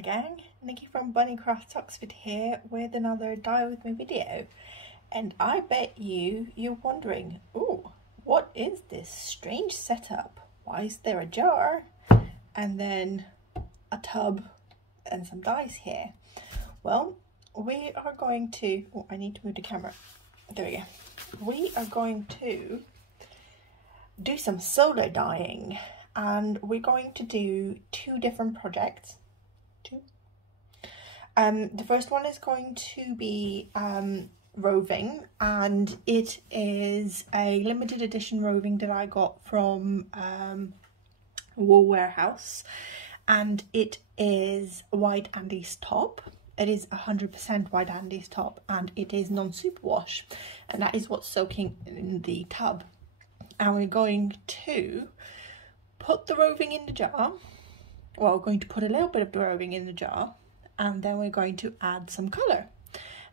gang, Nikki from Bunnycraft Oxford here with another Dye with me video. And I bet you're wondering, oh, what is this strange setup? Why is there a jar and then a tub and some dyes here? Well, we are going to, oh, I need to move the camera. There we go. We are going to do some solar dyeing, and we're going to do two different projects. The first one is going to be roving, and it is a limited edition roving that I got from Wool Warehouse, and it is White Andes top. It is 100% White Andes top, and it is non-superwash, and that is what's soaking in the tub. And we're going to put the roving in the jar. Well, we're going to put a little bit of the roving in the jar, and then we're going to add some colour,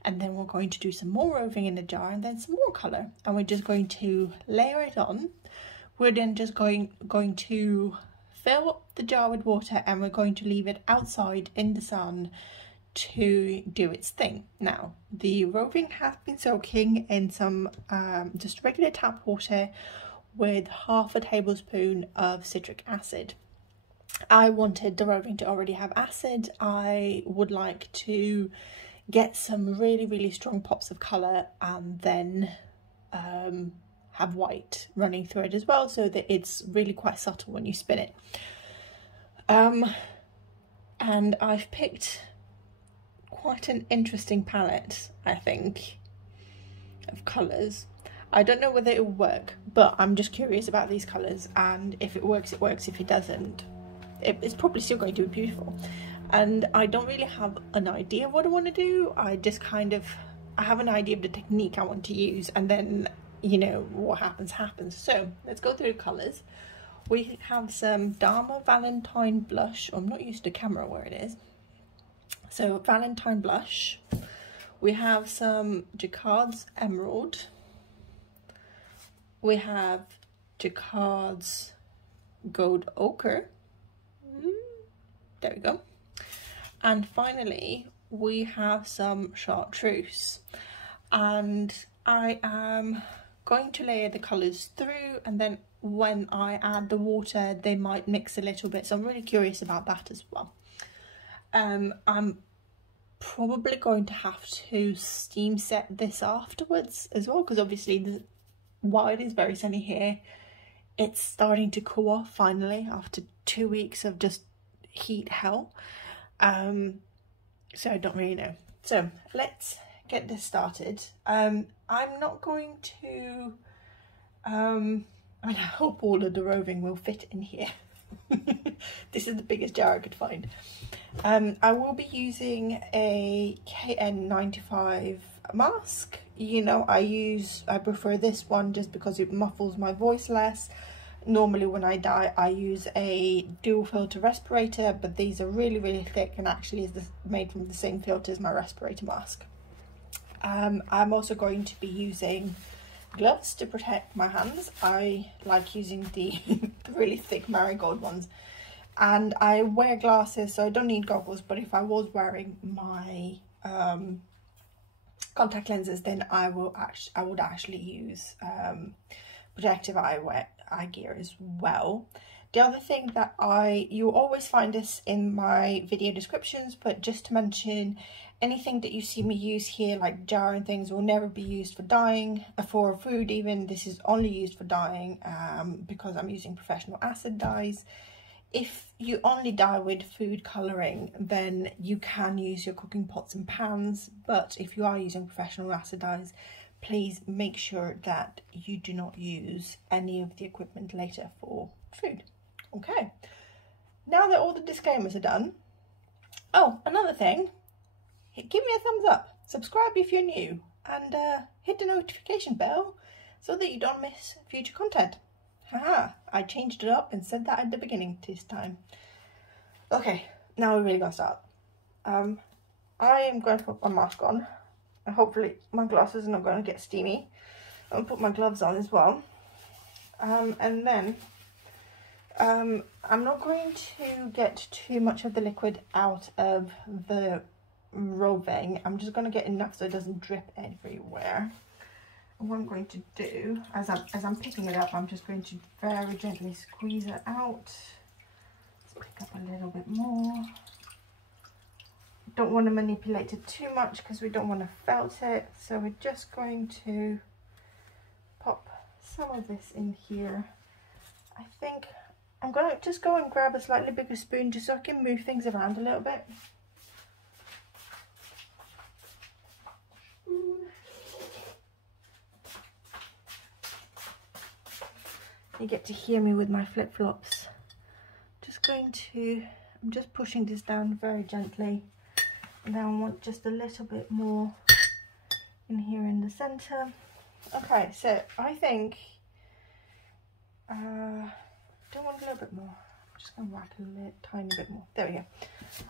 and then we're going to do some more roving in the jar and then some more colour, and we're just going to layer it on. We're then just going to fill up the jar with water, and we're going to leave it outside in the sun to do its thing. Now, the roving has been soaking in some just regular tap water with half a tablespoon of citric acid. I wanted the roving to already have acid. I would like to get some really strong pops of colour and then have white running through it as well, so that it's really quite subtle when you spin it. And I've picked quite an interesting palette, I think, of colours. I don't know whether it will work, but I'm just curious about these colours, and if it works, it works. If it doesn't, it's probably still going to be beautiful. And I don't really have an idea of what I want to do. I just I have an idea of the technique I want to use, and then, you know, what happens. So let's go through the colours. We have some Dharma Valentine blush. I'm not used to camera where it is. So Valentine blush. We have some Jacquard's Emerald. We have Jacquard's Gold Ochre. There we go. And finally, we have some Chartreuse. And I am going to layer the colours through, and then when I add the water, they might mix a little bit. So I'm really curious about that as well. I'm probably going to have to steam set this afterwards as well, because obviously while it is very sunny here, it's starting to cool off finally after 2 weeks of just heat hell. So I don't really know. So let's get this started. I'm not going to I mean, I hope all of the roving will fit in here. This is the biggest jar I could find. I will be using a KN95 mask. You know, I prefer this one just because it muffles my voice less. Normally when I dye, I use a dual filter respirator, but these are really thick, and actually is made from the same filter as my respirator mask. I'm also going to be using gloves to protect my hands. I like using the really thick marigold ones, and I wear glasses, so I don't need goggles, but if I was wearing my contact lenses, then I would actually use protective eye gear as well. The other thing that you always find this in my video descriptions, but just to mention, anything that you see me use here, like jar and things, will never be used for dyeing, for food even. This is only used for dyeing because I'm using professional acid dyes. If you only dye with food colouring, then you can use your cooking pots and pans, but if you are using professional acid dyes, please make sure that you do not use any of the equipment later for food. Okay, now that all the disclaimers are done, oh, another thing, give me a thumbs up, subscribe if you're new, and hit the notification bell so that you don't miss future content. Haha, I changed it up and said that at the beginning this time. Okay, now we're really gonna start. I am going to put my mask on, and hopefully my glasses are not going to get steamy. I'll put my gloves on as well. And then I'm not going to get too much of the liquid out of the roving. I'm just going to get enough so it doesn't drip everywhere. And what I'm going to do, as I'm picking it up, I'm just going to very gently squeeze it out. Let's pick up a little bit more. Don't want to manipulate it too much because we don't want to felt it. So we're just going to pop some of this in here. I think I'm going to just go and grab a slightly bigger spoon just so I can move things around a little bit. You get to hear me with my flip-flops. I'm just pushing this down very gently. And then I want just a little bit more in here in the center. Okay, so I think, don't want a little bit more. I'm just going to whack a little tiny bit more. There we go.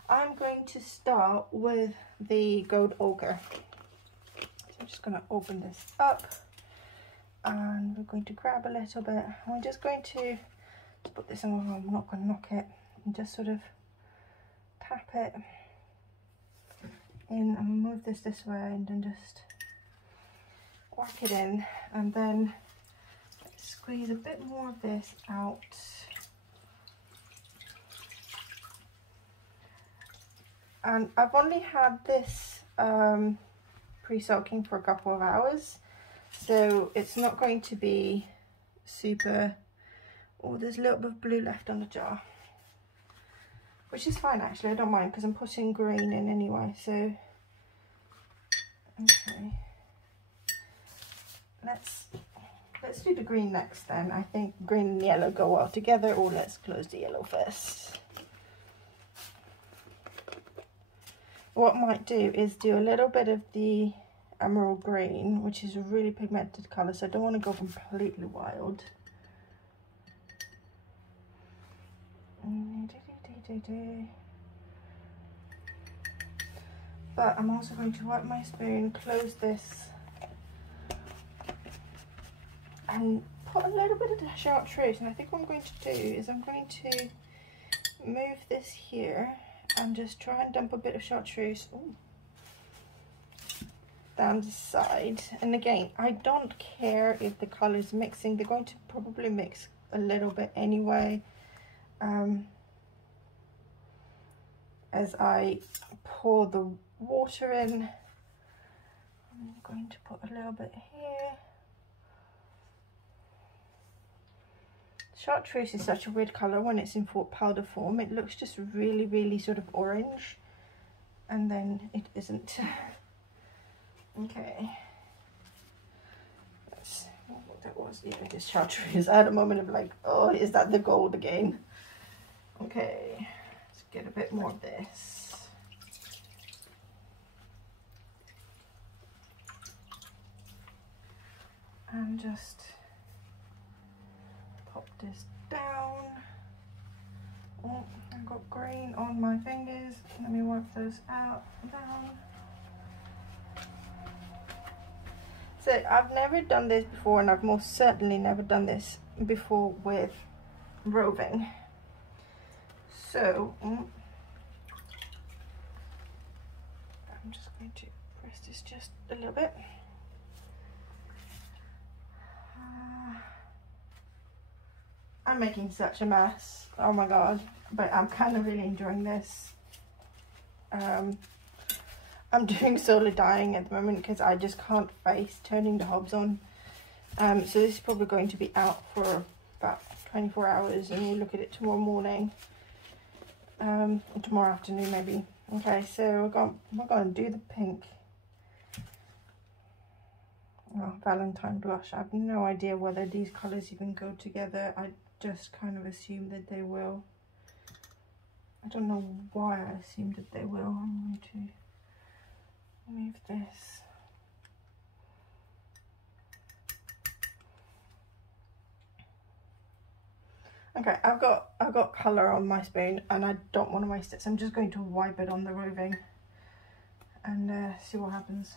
I'm going to start with the gold ochre. So I'm just going to open this up. And we're going to grab a little bit. I'm just going to put this on. I'm not going to knock it. And just sort of tap it in and move this way, and then just whack it in, and then squeeze a bit more of this out. And I've only had this pre-soaking for a couple of hours, so it's not going to be super. Oh, there's a little bit of blue left on the jar, which is fine actually. I don't mind because I'm putting green in anyway. So okay, let's do the green next then. I think green and yellow go well together. Or let's close the yellow first. What I might do is do a little bit of the emerald green, which is a really pigmented color, so I don't want to go completely wild. But I'm also going to wipe my spoon, close this, and put a little bit of the chartreuse. And I think what I'm going to do is I'm going to move this here and just try and dump a bit of chartreuse down the side. And again, I don't care if the colors mixing, they're going to probably mix a little bit anyway. As I pour the water in, I'm going to put a little bit here. Chartreuse is such a weird color when it's in powder form. It looks just really sort of orange, and then it isn't. Okay, that's what that was. Yeah, it is chartreuse. I had a moment of like, oh, is that the gold again? Okay, let's get a bit more of this. And just pop this down. Oh, I've got green on my fingers. Let me wipe those out down. So I've never done this before, and I've most certainly never done this before with roving. So I'm just going to press this just a little bit. I'm making such a mess, oh my god, but I'm kind of really enjoying this. I'm doing solar dyeing at the moment because I just can't face turning the hobs on. So this is probably going to be out for about 24 hours, and we'll look at it tomorrow morning, or tomorrow afternoon maybe. Okay, so we're going to do the pink. Oh, Valentine blush. I have no idea whether these colours even go together. I just kind of assume that they will. I don't know why I assumed that they will. I'm going to move this. Okay, I've got colour on my spoon and I don't want to waste it, so I'm just going to wipe it on the roving and see what happens.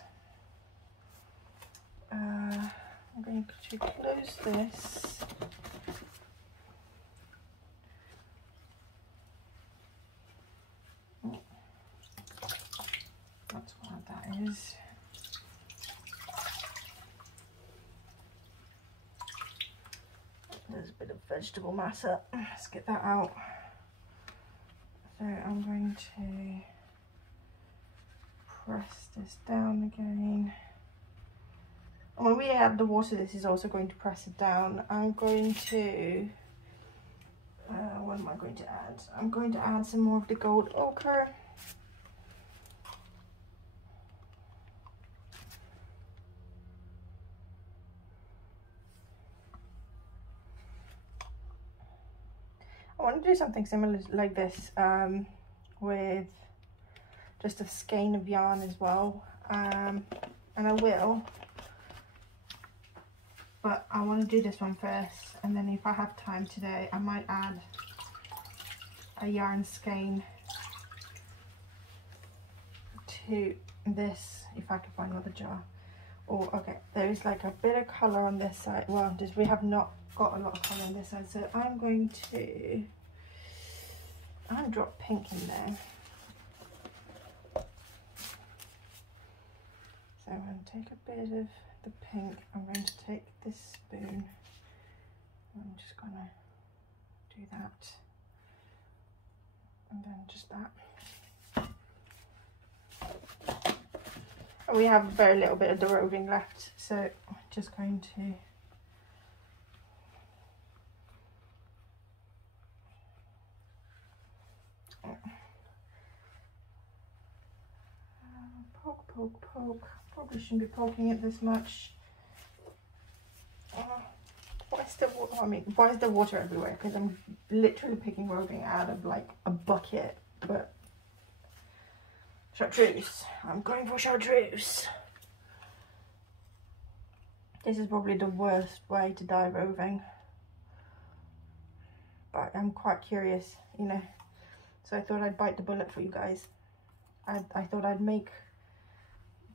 I'm going to close this. bit of vegetable matter. Let's get that out. So I'm going to press this down again. And when we add the water, this is also going to press it down. I'm going to, what am I going to add? I'm going to add some more of the gold ochre. I want to do something similar like this with just a skein of yarn as well, and I will, but I want to do this one first, and then if I have time today I might add a yarn skein to this if I can find another jar. Or okay, there is like a bit of colour on this side. Well, just we have not got a lot of colour on this side, so I'm going to drop pink in there. So I'm going to take a bit of the pink. I'm going to take this spoon. I'm just going to do that, and then just that. We have very little bit of the roving left, so I'm just going to poke. Probably shouldn't be poking it this much. Why is the water everywhere? Because I'm literally picking roving out of like a bucket. But chartreuse, I'm going for chartreuse. This is probably the worst way to dye roving, but I'm quite curious, you know, so I thought I'd bite the bullet for you guys. I thought I'd make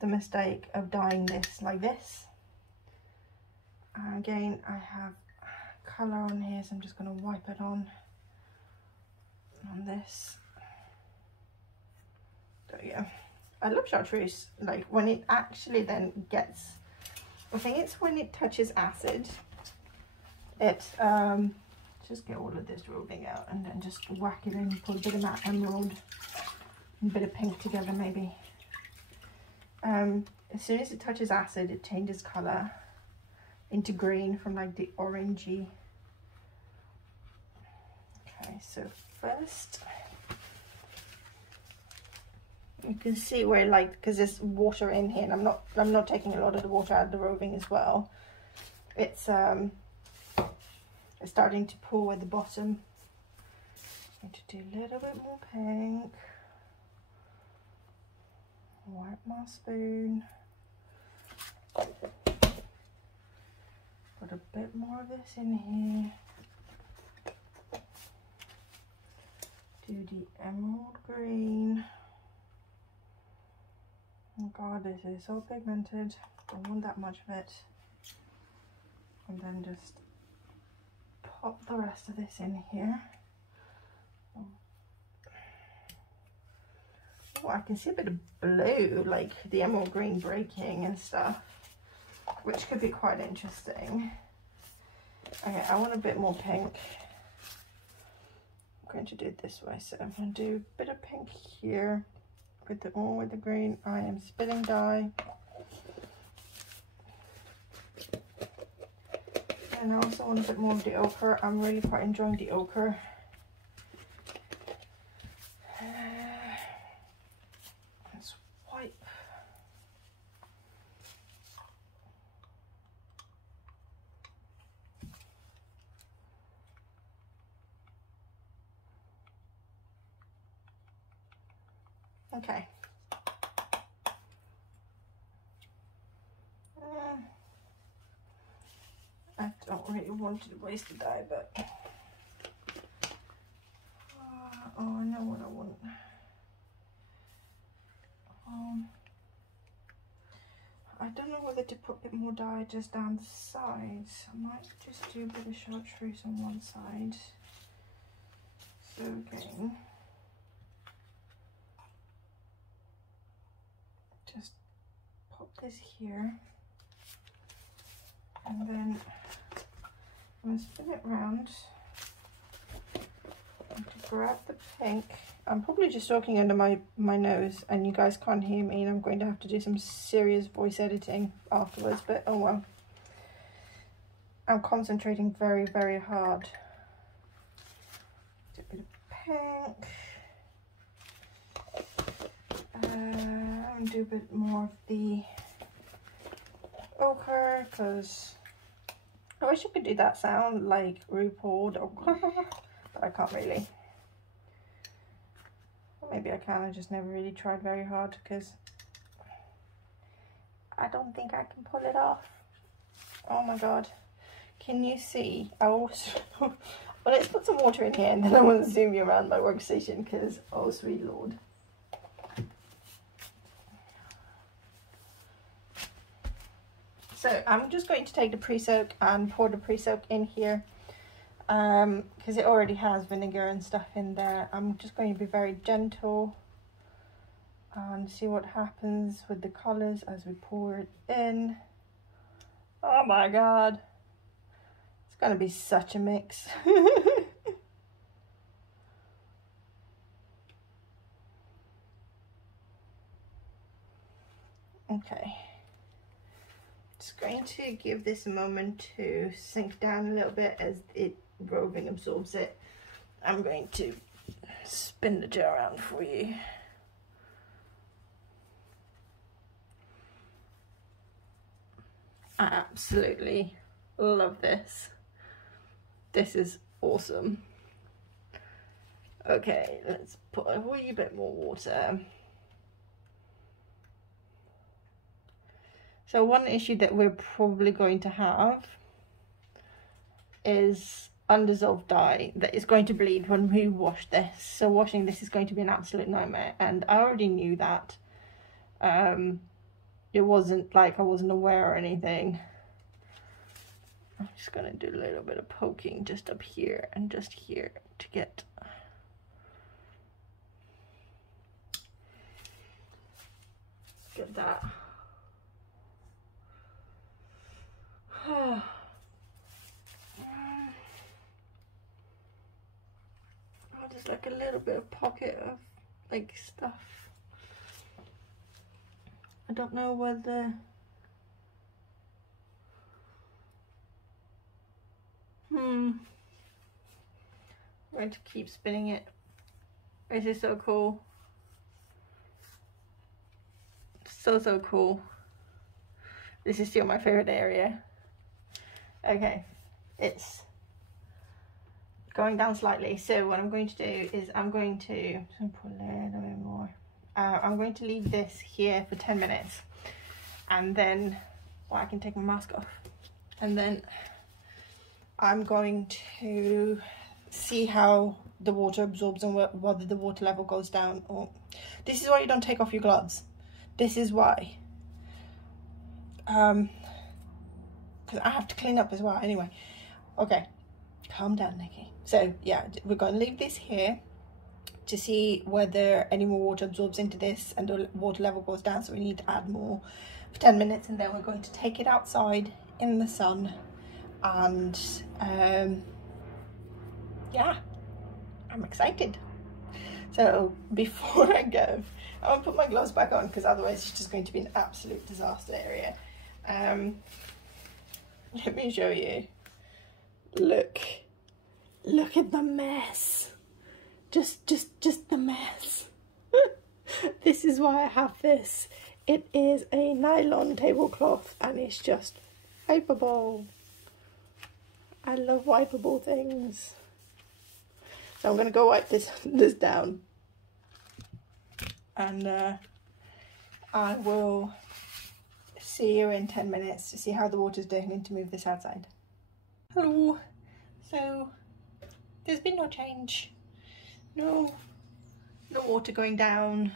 the mistake of dyeing this like this. Again, I have colour on here, so I'm just going to wipe it on this. So yeah, I love chartreuse. Like when it actually then gets, I think it's when it touches acid, it just get all of this roving out and then just whack it in, put a bit of that emerald and a bit of pink together maybe. As soon as it touches acid, it changes colour into green from like the orangey. Okay, so first you can see where, like, because there's water in here, and I'm not taking a lot of the water out of the roving as well. It's starting to pool at the bottom. I'm going to do a little bit more pink. Wipe my spoon. Put a bit more of this in here. Do the emerald green. Oh god, this is so pigmented. Don't want that much of it. And then just pop the rest of this in here. Oh, I can see a bit of blue, like the emerald green breaking and stuff, which could be quite interesting. Okay, I want a bit more pink. I'm going to do it this way, so I'm going to do a bit of pink here with the green. I am spitting dye, and I also want a bit more of the ochre. I'm really quite enjoying the ochre. Let's wipe. Okay. I don't really want to waste the dye, but oh, I know what I want. I don't know whether to put a bit more dye just down the sides. I might just do a bit of chartreuse on one side. So again, just pop this here, and then I'm going to spin it round to grab the pink. I'm probably just talking under my nose and you guys can't hear me, and I'm going to have to do some serious voice editing afterwards, but oh well. I'm concentrating very, very hard. Do a bit of pink. And do a bit more of the ochre, because I wish I could do that sound like RuPaul, but I can't really. Maybe I can, I just never really tried very hard because I don't think I can pull it off. Oh my god. Can you see? Oh, well, let's put some water in here and then I want to zoom you around my workstation because, oh sweet lord. So I'm just going to take the pre-soak and pour the pre-soak in here. Because it already has vinegar and stuff in there. I'm just going to be very gentle and see what happens with the colours as we pour it in. Oh my god, it's going to be such a mix. Okay, just going to give this a moment to sink down a little bit as it roving absorbs it. I'm going to spin the jar around for you. I absolutely love this. This is awesome. Okay, let's put a wee bit more water. So one issue that we're probably going to have is undissolved dye that is going to bleed when we wash this. So washing this is going to be an absolute nightmare, and I already knew that. It wasn't like I wasn't aware or anything. I'm just gonna do a little bit of poking just up here and just here to get that. Just like a little bit of pocket of like stuff. I don't know whether I'm going to keep spinning it. This is so cool. So cool. This is still my favorite area. Okay, it's going down slightly, so what I'm going to do is I'm going to put a little bit more. I'm going to leave this here for 10 minutes and then, well, I can take my mask off, and then I'm going to see how the water absorbs and whether the water level goes down. Or this is why you don't take off your gloves. This is why. Because I have to clean up as well. Anyway, okay, calm down, Nikki. So yeah, we're going to leave this here to see whether any more water absorbs into this and the water level goes down, so we need to add more for 10 minutes, and then we're going to take it outside in the sun. And yeah, I'm excited. So before I go, I'm gonna put my gloves back on because otherwise it's just going to be an absolute disaster area. Let me show you. Look at the mess. Just the mess. This is why I have this. It is a nylon tablecloth and it's just wipeable. I love wipeable things. So I'm gonna go wipe this down, and I will see you in 10 minutes to see how the water's doing and to move this outside. Hello. So there's been no change. No water going down,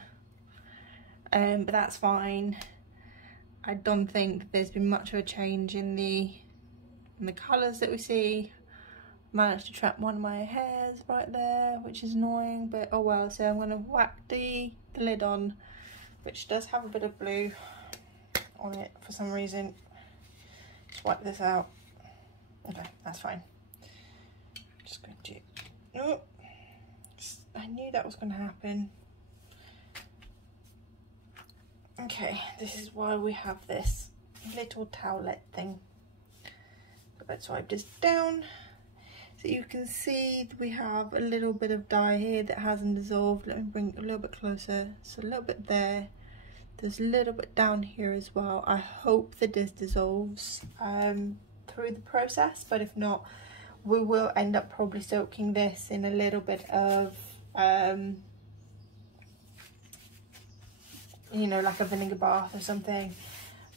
but that's fine. I don't think there's been much of a change in the colours that we see. Managed to trap one of my hairs right there, which is annoying, but oh well. So I'm going to whack the lid on, which does have a bit of blue on it for some reason. Just wipe this out. Okay, that's fine. just going to, oh, I knew that was going to happen. Okay, this is why we have this little towelette thing. Let's wipe this down. So you can see that we have a little bit of dye here that hasn't dissolved. Let me bring it a little bit closer. So a little bit there. There's a little bit down here as well. I hope that this dissolves through the process, but if not, we will end up probably soaking this in a little bit of, you know, like a vinegar bath or something.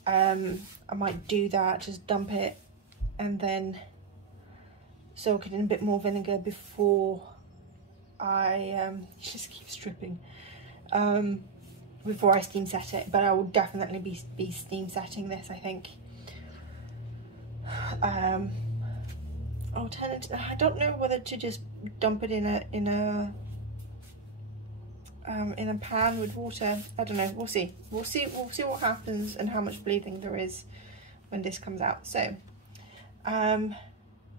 I might do that, just dump it and then soak it in a bit more vinegar before I just keep stripping, before I steam set it. But I will definitely be steam setting this, I think. Alternative, I don't know whether to just dump it in a pan with water. I don't know, we'll see what happens and how much bleeding there is when this comes out. So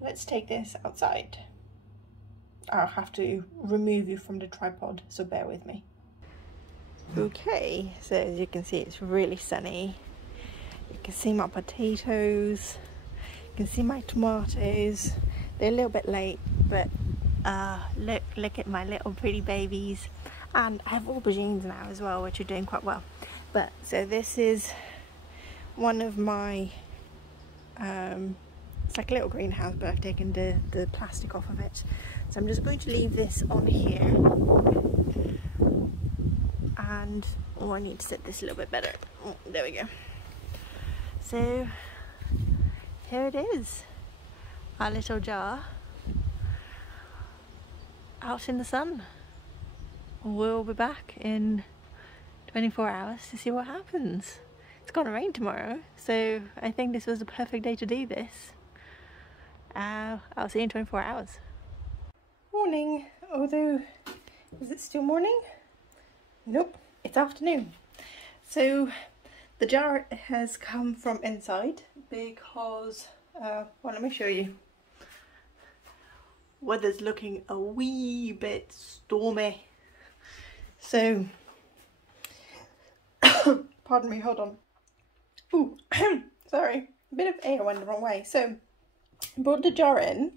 let's take this outside. I'll have to remove you from the tripod, so bear with me. Okay, so as you can see, it's really sunny. You can see my potatoes, you can see my tomatoes. They're a little bit late, but look at my little pretty babies. And I have aubergines now as well, which are doing quite well. But so this is one of my it's like a little greenhouse, but I've taken the plastic off of it. So I'm just going to leave this on here. And I need to set this a little bit better. Oh, there we go. So here it is, our little jar out in the sun. We'll be back in 24 hours to see what happens. It's gonna rain tomorrow, so I think this was the perfect day to do this. I'll see you in 24 hours. Morning, although, is it still morning? Nope, it's afternoon. So the jar has come from inside because, well, let me show you. Weather's looking a wee bit stormy. So, pardon me, hold on. Ooh, sorry, a bit of air went the wrong way. So, brought the jar in.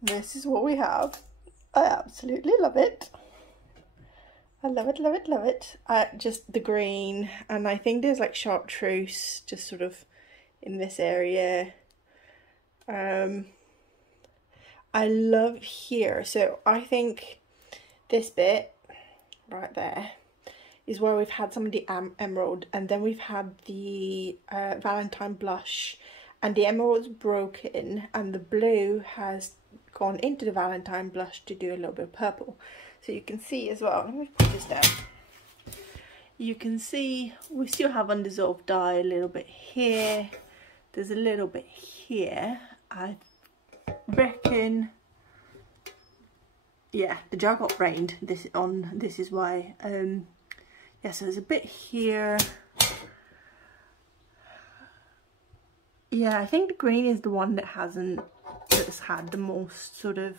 This is what we have. I absolutely love it. I love it, love it, love it. Just the green, and I think there's like chartreuse just sort of in this area. I love here. So I think this bit right there is where we've had some of the emerald, and then we've had the Valentine blush, and the emerald's broken and the blue has gone into the Valentine blush to do a little bit of purple. So you can see as well, let me put this down. You can see we still have undissolved dye a little bit here. There's a little bit here. I reckon, yeah, the jar got rained. This is why. Yeah, so there's a bit here. Yeah, I think the green is the one that's had the most sort of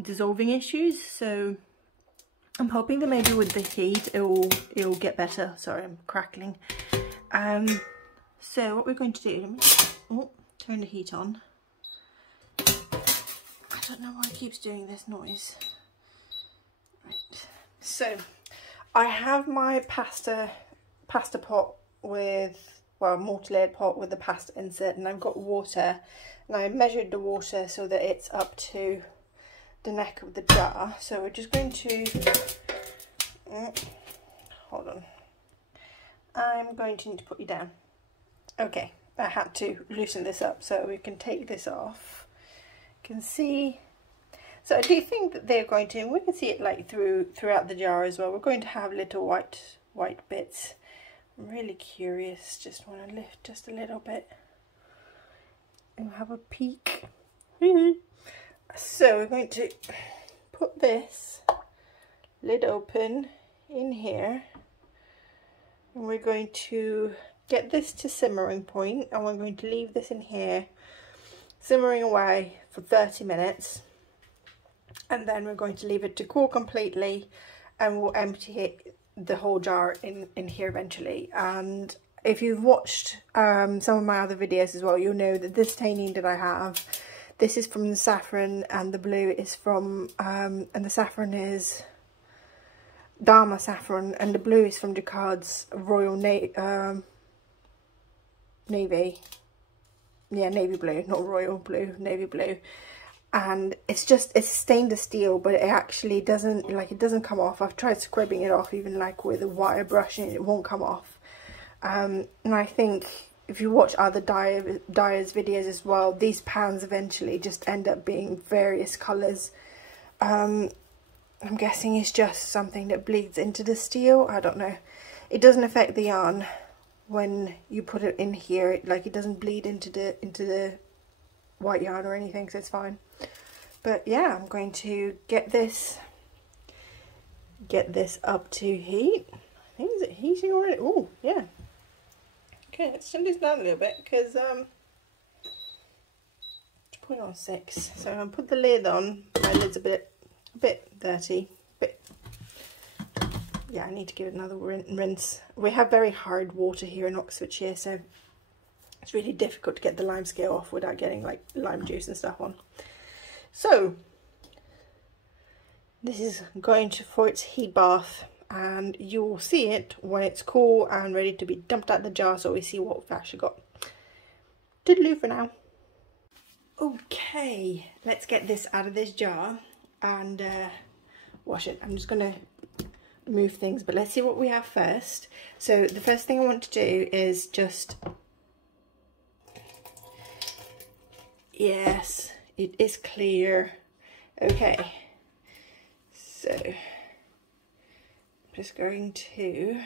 dissolving issues. So I'm hoping that maybe with the heat it'll get better. Sorry, I'm crackling. So what we're going to do, let me turn the heat on. I don't know why it keeps doing this noise. Right. So I have my pasta pot with, well, multi-layered pot with the pasta insert, and I've got water, and I measured the water so that it's up to the neck of the jar. So we're just going to, hold on, I'm going to need to put you down. Okay, I had to loosen this up so we can take this off. You can see, so I do think that they're going to, we can see it like throughout the jar as well. We're going to have little white bits. I'm really curious, just want to lift just a little bit and have a peek. So we're going to put this lid open in here, and we're going to get this to simmering point, and we're going to leave this in here simmering away for 30 minutes, and then we're going to leave it to cool completely, and we'll empty it, the whole jar in here eventually. And if you've watched some of my other videos as well, you'll know that this staining that I have, this is from the saffron, and the blue is from and the saffron is Dharma saffron, and the blue is from Jacquard's Royal Navy. Yeah, navy blue, not royal blue, navy blue. And it's stainless steel, but it actually doesn't, like, it doesn't come off. I've tried scrubbing it off, even like with a wire brush, and it won't come off. And I think if you watch other dyers videos as well, these pans eventually just end up being various colours. I'm guessing it's just something that bleeds into the steel. I don't know. It doesn't affect the yarn when you put it in here. It doesn't bleed into the white yarn or anything, so it's fine. But yeah, I'm going to get this up to heat. I think, is it heating already? Oh yeah. Okay, let's turn this down a little bit, because to put it on 6. So I'm gonna put the lid on. My lid's a bit dirty. Yeah, I need to give it another rinse. We have very hard water here in Oxfordshire, so it's really difficult to get the lime scale off without getting like lime juice and stuff on. So this is going for its heat bath, and you will see it when it's cool and ready to be dumped out the jar, so we see what we've actually got. Toodaloo for now. Okay, let's get this out of this jar and wash it. I'm just gonna move things, but let's see what we have first. So the first thing I want to do is just, yes, it is clear. Okay, so I'm just going to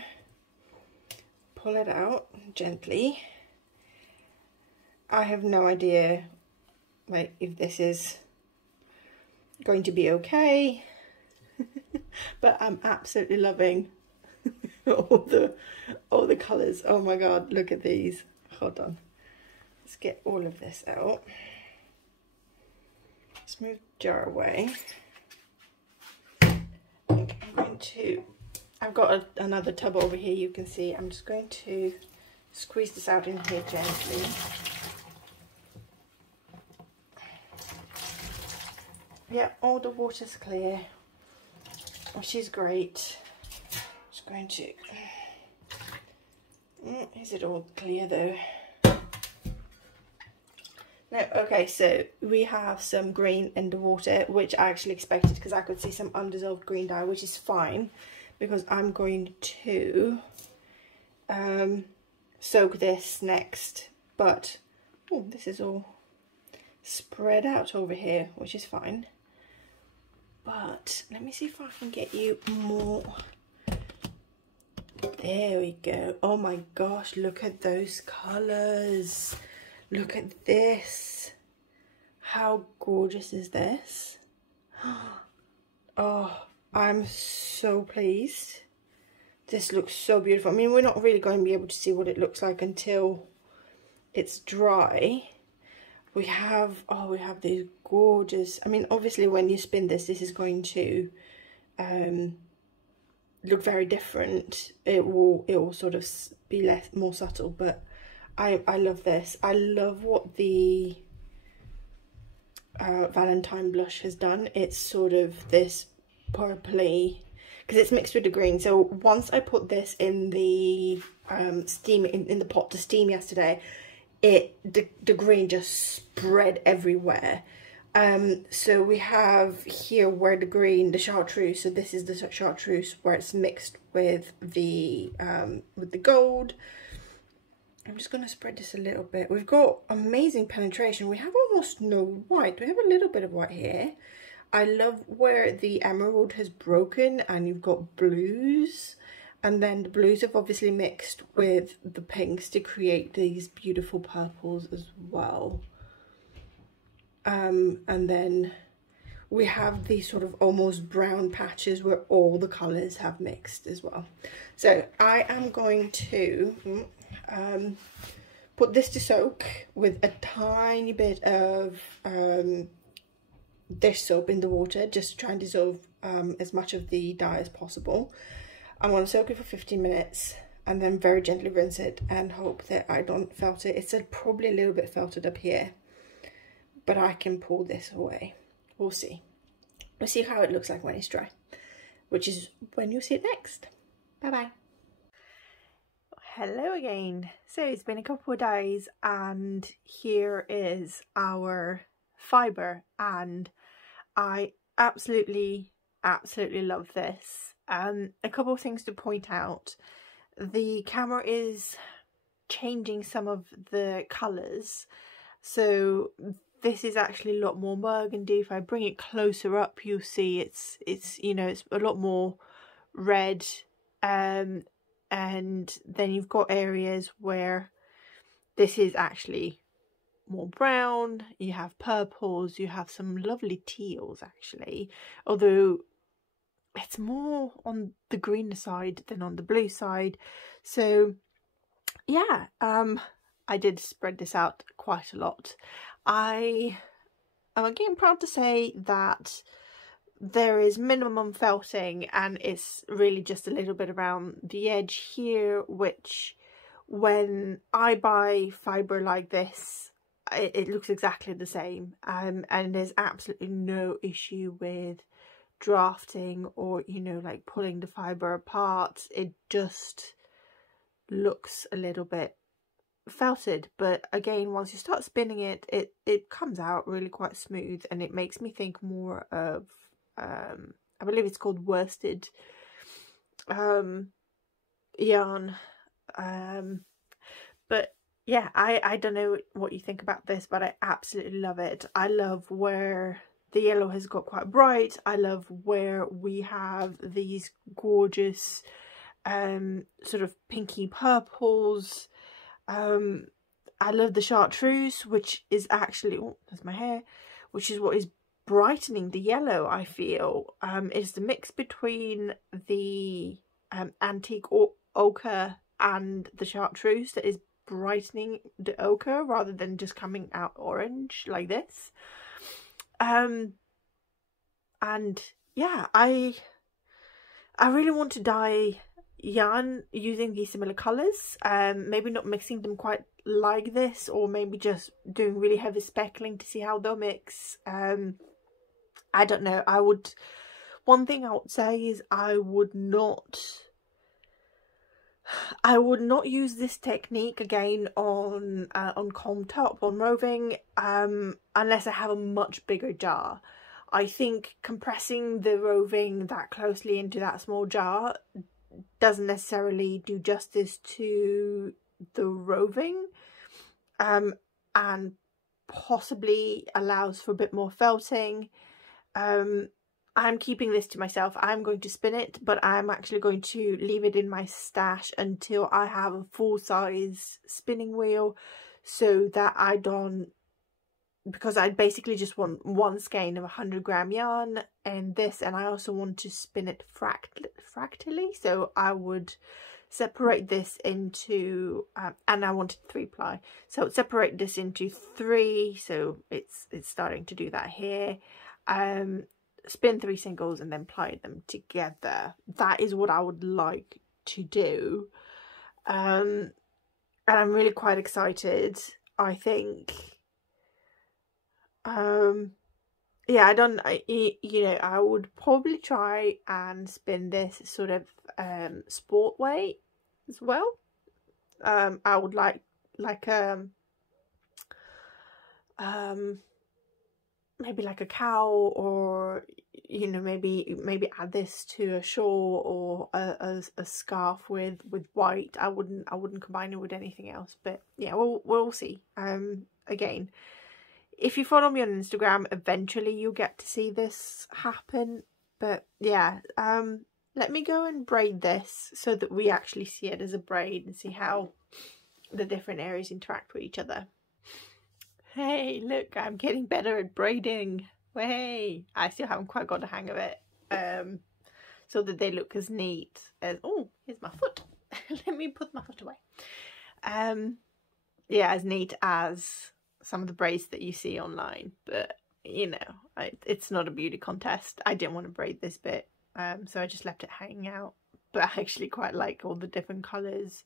pull it out gently. I have no idea like if this is going to be okay. But I'm absolutely loving all the colours. Oh my god, look at these. Hold on. Let's get all of this out. Let's move the jar away. Okay, I've got another tub over here, you can see. I'm just going to squeeze this out in here gently. Yeah, all the water's clear, which is great. Just going to, is it all clear though? No, okay, so we have some green in the water, which I actually expected because I could see some undissolved green dye, which is fine because I'm going to soak this next. But, oh, this is all spread out over here, which is fine. But let me see if I can get you more. There we go. Oh my gosh, look at those colours. Look at this. How gorgeous is this? Oh, I'm so pleased. This looks so beautiful. I mean, we're not really going to be able to see what it looks like until it's dry. We have these gorgeous, I mean, obviously when you spin this is going to look very different. It will sort of be more subtle, but I love this. I love what the Valentine blush has done. It's sort of this purpley, because it's mixed with the green. So once I put this in the steam in the pot to steam yesterday, the green just spread everywhere. So we have here where the green, the chartreuse, so this is the chartreuse where it's mixed with the gold. I'm just going to spread this a little bit. We've got amazing penetration. We have almost no white. We have a little bit of white here. I love where the emerald has broken and you've got blues. And then the blues have obviously mixed with the pinks to create these beautiful purples as well. And then we have these sort of almost brown patches where all the colours have mixed as well. So I am going to put this to soak with a tiny bit of dish soap in the water, just to try and dissolve as much of the dye as possible. I'm going to soak it for 15 minutes and then very gently rinse it and hope that I don't felt it. It's probably a little bit felted up here, but I can pull this away. We'll see. We'll see how it looks like when it's dry, which is when you see it next. Bye bye. Hello again. So it's been a couple of days and here is our fibre, and I absolutely love this. A couple of things to point out. The camera is changing some of the colours, so this is actually a lot more burgundy. If I bring it closer up, you'll see it's you know, it's a lot more red, and then you've got areas where this is actually more brown. You have purples, you have some lovely teals actually, although it's more on the greener side than on the blue side. So yeah, I did spread this out quite a lot. I am again proud to say that there is minimum felting, and it's really just a little bit around the edge here, which when I buy fibre like this, it looks exactly the same, and there's absolutely no issue with drafting or, you know, like pulling the fibre apart. It just looks a little bit felted, but again, once you start spinning it, it comes out really quite smooth, and it makes me think more of I believe it's called worsted yarn. But yeah, I don't know what you think about this, but I absolutely love it. I love where the yellow has got quite bright. I love where we have these gorgeous sort of pinky purples. I love the chartreuse, which is actually, oh, that's my hair, which is what is brightening the yellow, I feel. It's the mix between the antique ochre and the chartreuse that is brightening the ochre rather than just coming out orange like this. And yeah, I really want to dye yarn using these similar colours, maybe not mixing them quite like this, or maybe just doing really heavy speckling to see how they'll mix. I don't know. One thing I would say is I would not use this technique again on comb top, on roving, unless I have a much bigger jar. I think compressing the roving that closely into that small jar doesn't necessarily do justice to the roving, and possibly allows for a bit more felting. I'm keeping this to myself. I'm going to spin it, but I'm actually going to leave it in my stash until I have a full-size spinning wheel, so that I don't, because I basically just want one skein of 100-gram yarn and this, and I also want to spin it fractally, so I would separate this into, and I wanted 3-ply, so separate this into 3, so it's starting to do that here. Spin 3 singles and then ply them together. That is what I would like to do, and I'm really quite excited. I think yeah, you know, I would probably try and spin this sort of sport way as well. I would like maybe like a cow, or, you know, maybe add this to a shawl or a scarf with white. I wouldn't combine it with anything else, but yeah, we'll see. Again, if you follow me on Instagram, eventually you'll get to see this happen. But yeah, let me go and braid this so that we actually see it as a braid and see how the different areas interact with each other. Hey, look, I'm getting better at braiding. Hey, I still haven't quite got the hang of it, so that they look as neat as, oh, here's my foot. Let me put my foot away. yeah, as neat as some of the braids that you see online, but you know, it's not a beauty contest. I didn't want to braid this bit, so I just left it hanging out. But I actually quite like all the different colours.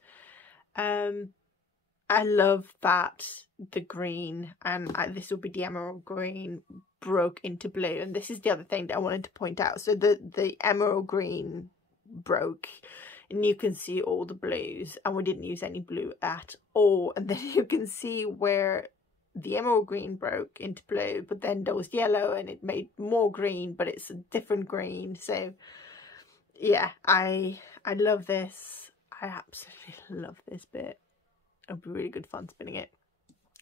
I love that the green, and this will be the emerald green, broke into blue. And this is the other thing that I wanted to point out. So the emerald green broke, and you can see all the blues, and we didn't use any blue at all. And then you can see where the emerald green broke into blue, but then there was yellow and it made more green, but it's a different green. So yeah, I love this. I absolutely love this bit. It'll be really good fun spinning it.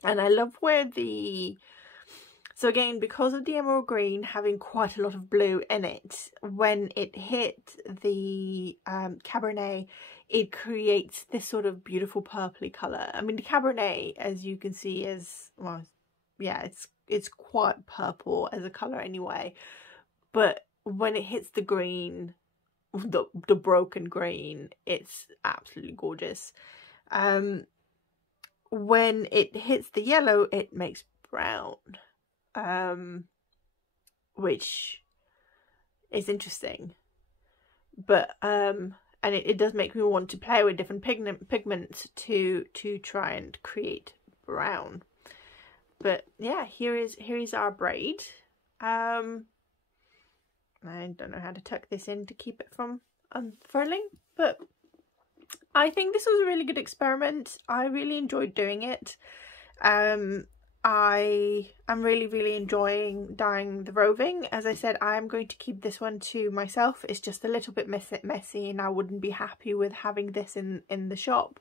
And I love where so again, because of the emerald green having quite a lot of blue in it, when it hit the Cabernet, it creates this sort of beautiful purpley colour. I mean, the Cabernet, as you can see, is, well, yeah, it's quite purple as a colour anyway. But when it hits the green, the broken green, it's absolutely gorgeous. When it hits the yellow, it makes brown, which is interesting. But and it does make me want to play with different pigments to try and create brown. But yeah, here is our braid. I don't know how to tuck this in to keep it from unfurling, but I think this was a really good experiment. I really enjoyed doing it. I'm really enjoying dyeing the roving. As I said, I am going to keep this one to myself. It's just a little bit messy, and I wouldn't be happy with having this in the shop.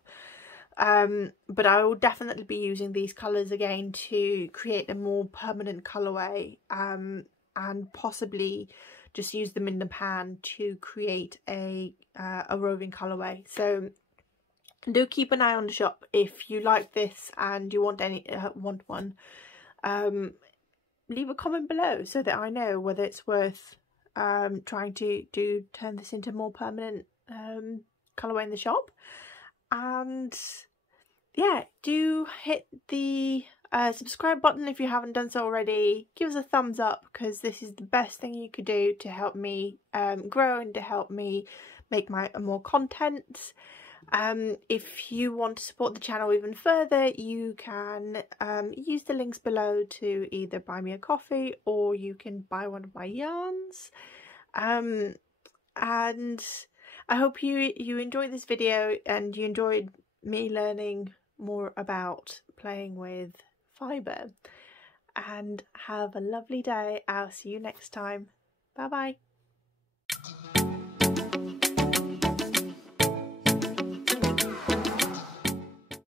But I will definitely be using these colours again to create a more permanent colourway, and possibly just use them in the pan to create a roving colourway. So do keep an eye on the shop if you like this and you want one. Leave a comment below so that I know whether it's worth trying to turn this into more permanent colourway in the shop. And yeah, do hit the subscribe button if you haven't done so already. Give us a thumbs up, because this is the best thing you could do to help me grow and to help me make more content. If you want to support the channel even further, you can use the links below to either buy me a coffee, or you can buy one of my yarns. And I hope you enjoyed this video and you enjoyed me learning more about playing with fibre. And have a lovely day. I'll see you next time. Bye bye.